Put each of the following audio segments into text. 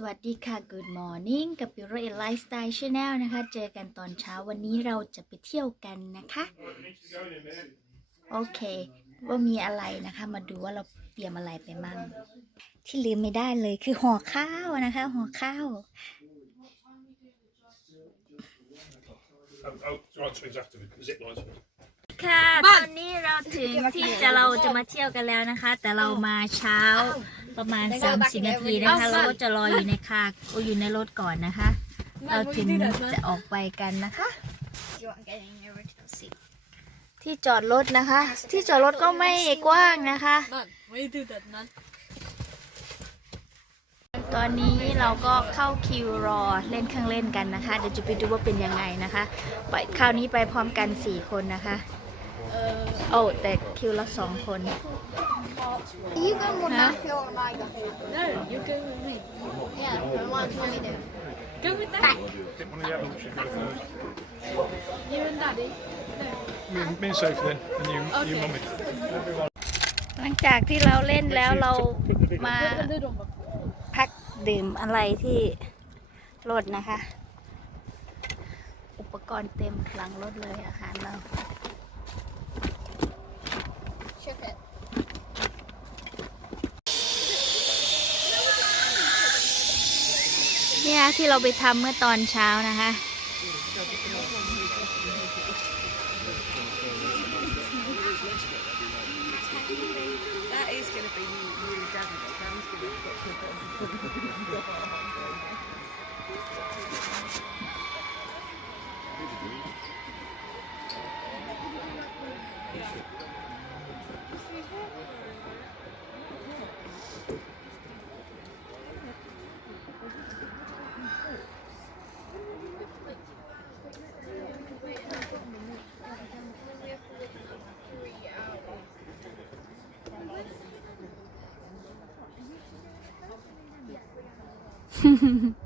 สวัสดีค่ะ Good Morning กับพิโรเอลไลฟ์สไตล์ชาแนลนะคะ เจอกันตอนเช้า วันนี้เราจะไปเที่ยวกันนะคะ โอเค ว่ามีอะไรนะคะ มาดูว่าเราเตรียมอะไรไปมั่งที่ลืมไม่ได้เลยคือห่อข้าวนะคะ ห่อข้าว ค่ะตอนนี้เราถึงที่จะเราจะมาเที่ยวกันแล้วนะคะ แต่เรามาเช้าประมาณ30นาทีนะคะเราก็จะรออยู่ในคาอยู่ในรถก่อนนะคะเราถึงจะออกไปกันนะคะ ที่จอดรถนะคะ ที่จอดรถก็ไม่กว้างนะคะ ตอนนี้เราก็เข้าคิวรอเล่นเครื่องเล่นกันนะคะเดี๋ยวจะไปดูว่าเป็นยังไงนะคะไปคราวนี้ไปพร้อมกัน4คนนะคะโอ้แต่คิวละสองคนนมหลังจากที่เราเล่นแล้วเรามาพักดื่มอะไรที่รถนะคะ อุปกรณ์เต็มหลังรถเลยอาหารเราเนี่ยที่เราไปทำเมื่อตอนเช้านะคะ Thank you. 哼哼哼。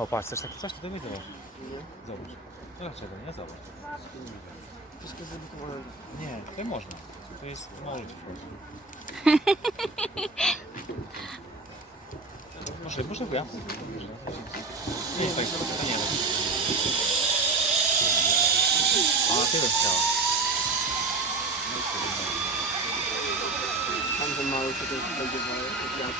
O, patrz, chcesz takie coś? Tutaj zobacz. Nie. Zobacz. Dlaczego nie? Zobacz. To jest kozy, to może... Nie, to można. To jest mały no, Może, może ja? Nie, nie, nie, nie, nie, nie. A, ty byś chciała. Tam ten mały, co to będzie mały, jak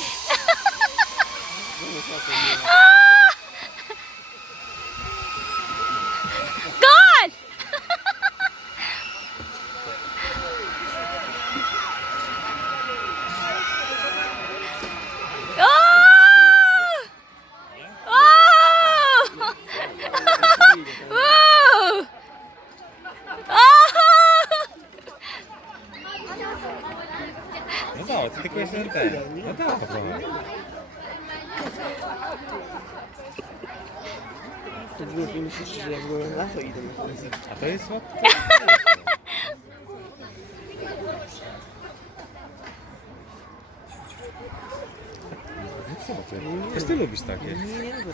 No tak, to było mi się, że na to idę A to jest słodko? Co ty? Wiesz, ty lubisz takie? Nie, mm. nie lubię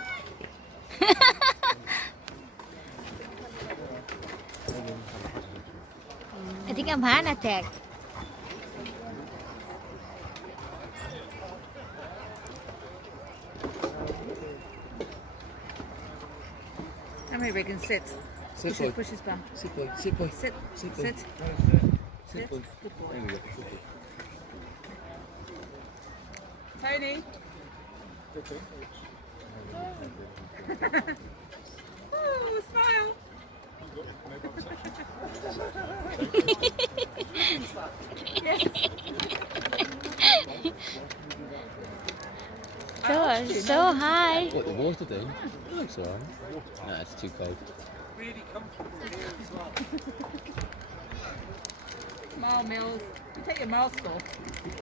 random hand attack. Come here, Regan, sit. Sit, push back. Sit sit, sit, sit, Sit. we go. Sit, sit. sit Tony. Okay. Oh. oh, smile. Go so, on, uh, so high. What the water doing? Yeah. It looks alright. Well. No, it's too cold. Really comfortable here as well. Smile, Mills. You take your mask off.